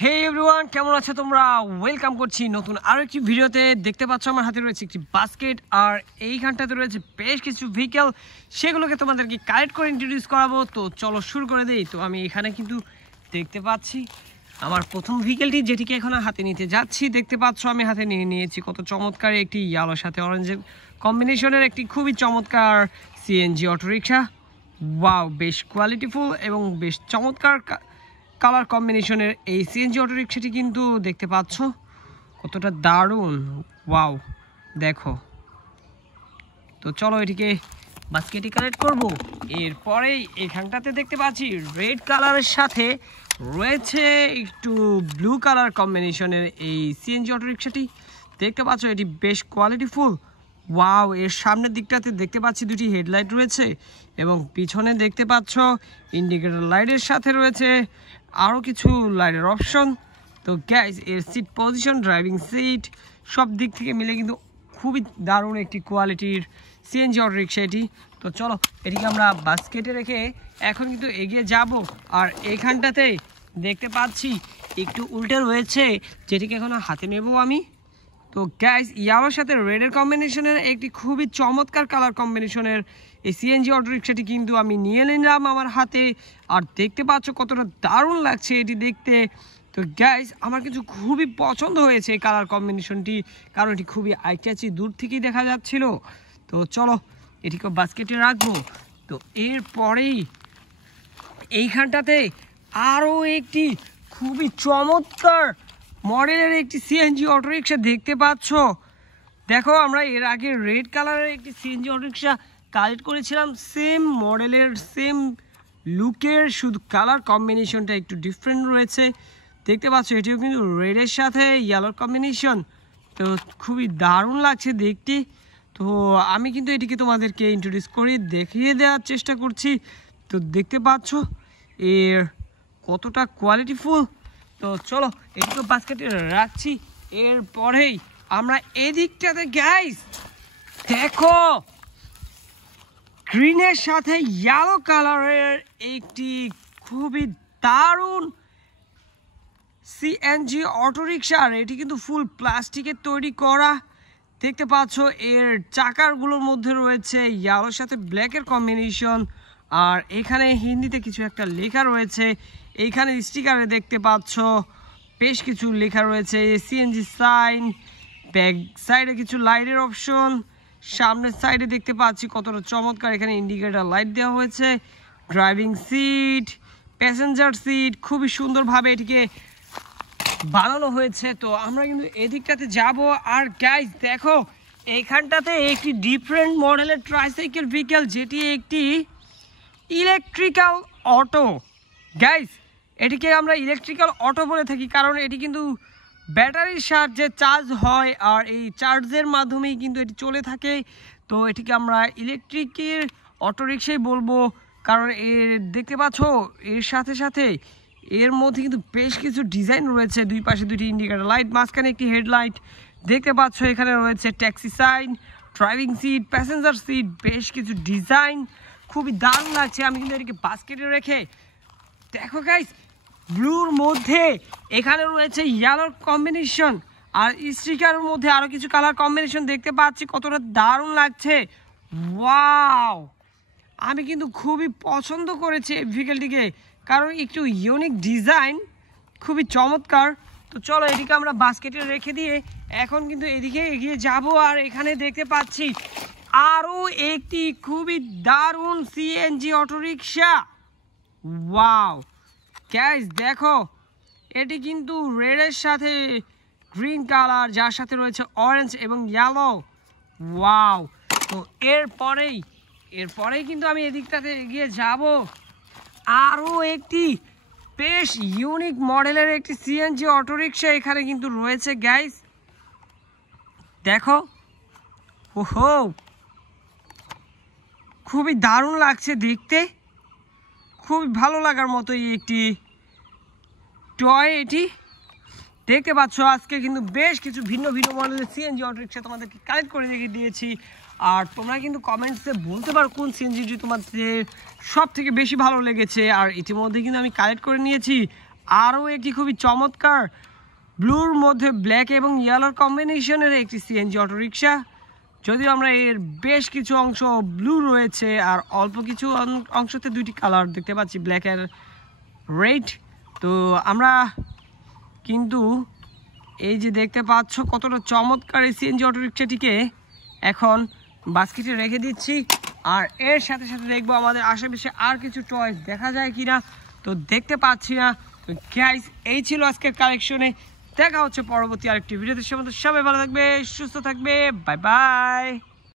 হে everyone, কেমন আছো তোমরা? ওয়েলকাম করছি নতুন আরো একটি ভিডিওতে। দেখতে পাচ্ছ আমার হাতে রয়েছে একটি বাস্কেট, আর এইখানটাতে রয়েছে বেশ কিছু ভেহিকেল। সেগুলোকে তোমাদেরকে কালেক্ট করে ইন্ট্রোডিউস করাবো। তো চলো শুরু করে দেই। তো আমি এখানে কিন্তু দেখতে পাচ্ছি আমার প্রথম ভেহিকেলটি, যেটিকে এখন হাতে নিতে যাচ্ছি। দেখতে পাচ্ছ আমি হাতে নিয়ে নিয়েছি কত চমৎকার একটি ইয়েলোর সাথে অরেঞ্জের কম্বিনেশনের একটি খুবই চমৎকার সিএনজি অটোরিকশা। ওয়াও, বেশ কোয়ালিটিফুল এবং বেশ চমৎকার কালার কম্বিনেশনের এই সিএনজি অটোরিকশাটি কিন্তু দেখতে পাচ্ছ কতটা দারুণ। ওয়াও, দেখো। তো চলো এটিকে বাস্কেটে কালেক্ট করব। এরপরেই এখানটাতে দেখতে পাচ্ছি রেড কালারের সাথে রয়েছে একটু ব্লু কালার কম্বিনেশনের এই সিএনজি অটোরিকশাটি। দেখতে পাচ্ছ এটি বেশ কোয়ালিটিফুল। ওয়াও, এর সামনের দিকটাতে দেখতে পাচ্ছি দুটি হেডলাইট রয়েছে এবং পিছনে দেখতে পাচ্ছ ইন্ডিকেটর লাইটের সাথে রয়েছে আরও কিছু লাইটের অপশন। তো গ্যাস, এর সিট পজিশন, ড্রাইভিং সিট সব দিক থেকে মিলে কিন্তু খুবই দারুণ একটি কোয়ালিটির সিএনজি অটোরিকশা এটি। তো চলো এটিকে আমরা বাস্কেটে রেখে এখন কিন্তু এগিয়ে যাব। আর এইখানটাতে দেখতে পাচ্ছি একটু উল্টে রয়েছে, যেটিকে এখন হাতে নেব আমি। তো গ্যাস, ইয়ার সাথে রেডের কম্বিনেশনের একটি খুবই চমৎকার কালার কম্বিনেশনের এই সিএনজি অটোরিকশাটি কিন্তু আমি নিয়ে নিলাম আমার হাতে। আর দেখতে পাচ্ছ কতটা দারুণ লাগছে এটি দেখতে। তো গ্যাস, আমার কিন্তু খুবই পছন্দ হয়েছে এই কালার কম্বিনেশনটি, কারণ এটি খুবই আইটাচি, দূর থেকেই দেখা যাচ্ছিল। তো চলো এটিকে বাস্কেটে রাখবো। তো এরপরেই এইখানটাতে আরও একটি খুবই চমৎকার মডেলের একটি সিএনজি অটোরিকশা দেখতে পাচ্ছ। দেখো, আমরা এর আগে রেড কালারের একটি সিএনজি অটোরিকশা কালেক্ট করেছিলাম, সেম মডেলের সেম লুকের, শুধু কালার কম্বিনেশনটা একটু ডিফারেন্ট রয়েছে। দেখতে পাচ্ছ এটিও কিন্তু রেডের সাথে ইয়েলোর কম্বিনেশন। তো খুবই দারুণ লাগছে দেখতে। তো আমি কিন্তু এটিকে তোমাদেরকে ইন্ট্রোডিউস করে দেখিয়ে দেওয়ার চেষ্টা করছি। তো দেখতে পাচ্ছ এর কতটা কোয়ালিটিফুল। তো চলো এটিকে বাস্কেটে রাখছি। এরপরেই আমরা এদিকটাতে গাইস দেখো, গ্রিনের সাথে ইয়েলো কালারের একটি খুবই দারুণ সিএনজি অটোরিকশা। এটি কিন্তু ফুল প্লাস্টিকের তৈরি করা। দেখতে পাচ্ছ এর চাকারগুলোর মধ্যে রয়েছে ইয়েলোর সাথে ব্ল্যাকের কম্বিনেশন। আর এখানে হিন্দিতে কিছু একটা লেখা রয়েছে। এইখানে স্টিকারে দেখতে পাচ্ছ বেশ কিছু লেখা রয়েছে, সিএনজি সাইন। ব্যাক সাইডে কিছু লাইটের অপশন, সামনের সাইডে দেখতে পাচ্ছি কতটা চমৎকার এখানে ইন্ডিকেটর লাইট দেওয়া হয়েছে। ড্রাইভিং সিট, প্যাসেঞ্জার সিট খুবই সুন্দরভাবে এটিকে বানানো হয়েছে। তো আমরা কিন্তু এদিকটাতে যাব। আর গাইজ দেখো, এইখানটাতে একটি ডিফারেন্ট মডেলের ট্রাইসাইকেল ভেহিকেল, যেটি একটি ইলেকট্রিক্যাল অটো। গাইজ, এটিকে আমরা ইলেকট্রিক্যাল অটো বলে থাকি, কারণ এটি কিন্তু ব্যাটারির সাহায্যে চার্জ হয়, আর এই চার্জের মাধ্যমেই কিন্তু এটি চলে থাকে। তো এটিকে আমরা ইলেকট্রিকের অটোরিকশাই বলবো, কারণ এর দেখতে পাচ্ছ এর সাথে সাথে এর মধ্যে কিন্তু বেশ কিছু ডিজাইন রয়েছে। দুই পাশে দুটি ইন্ডিকেটর লাইট, মাঝখানে একটি হেডলাইট দেখতে পাচ্ছ। এখানে রয়েছে taxi sign, driving seat, passenger seat, বেশ কিছু ডিজাইন খুবই দারুণ লাগছে। আমি কিন্তু এটিকে বাস্কেটে রেখে দেখো গাইস, ব্লুর মধ্যে এখানে রয়েছে ইয়েলোর কম্বিনেশন, আর স্টিকারের মধ্যে আরও কিছু কালার কম্বিনেশন দেখতে পাচ্ছি, কতটা দারুণ লাগছে। ওয়াও, আমি কিন্তু খুবই পছন্দ করেছি এই ভেহিকেলটিকে, কারণ একটু ইউনিক ডিজাইন, খুবই চমৎকার। তো চলো এদিকে আমরা বাস্কেটে রেখে দিয়ে এখন কিন্তু এদিকে এগিয়ে যাব। আর এখানে দেখতে পাচ্ছি আরও একটি খুবই দারুণ সিএনজি অটোরিকশা। ওয়াও গাইস, দেখো এটি কিন্তু রেডের সাথে গ্রিন কালার, যার সাথে রয়েছে অরেঞ্জ এবং ইয়েলো। ওয়াও, তো এরপরেই কিন্তু আমি এদিকটাতে এগিয়ে যাব। আরও একটি বেশ ইউনিক মডেলের একটি সিএনজি অটোরিকশা এখানে কিন্তু রয়েছে গাইস। দেখো, ওহো, খুবই দারুণ লাগছে দেখতে, খুবই ভালো লাগার মতোই একটি টয় এটি। দেখতে পাচ্ছ আজকে কিন্তু বেশ কিছু ভিন্ন ভিন্ন মডেলের সিএনজি অটোরিকশা তোমাদেরকে কালেক্ট করে রেখে দিয়েছি। আর তোমরা কিন্তু কমেন্টসে বলতে পারো কোন সিএনজিটি তোমাদের সব থেকে বেশি ভালো লেগেছে। আর ইতিমধ্যে কিন্তু আমি কালেক্ট করে নিয়েছি আরও একটি খুবই চমৎকার ব্লুর মধ্যে ব্ল্যাক এবং ইয়েলোর কম্বিনেশনের একটি সিএনজি অটোরিকশা। যদিও আমরা এর বেশ কিছু অংশ ব্লু রয়েছে আর অল্প কিছু অংশতে দুইটি কালার দেখতে পাচ্ছি, ব্ল্যাক আর রেড। তো আমরা কিন্তু এই যে দেখতে পাচ্ছ কতটা চমৎকার এই সিএনজি অটোরিকশাটিকে এখন বাস্কেটে রেখে দিচ্ছি। আর এর সাথে সাথে দেখবো আমাদের আশেপাশে আর কিছু টয়েস দেখা যায় কিনা, তো দেখতে পাচ্ছি না। তো গাইস, এই ছিল আজকের কালেকশনে। দেখা হচ্ছে পরবর্তী আরেকটি ভিডিওতে। সে মতো সবাই ভালো থাকবে, সুস্থ থাকবে, বাই বাই।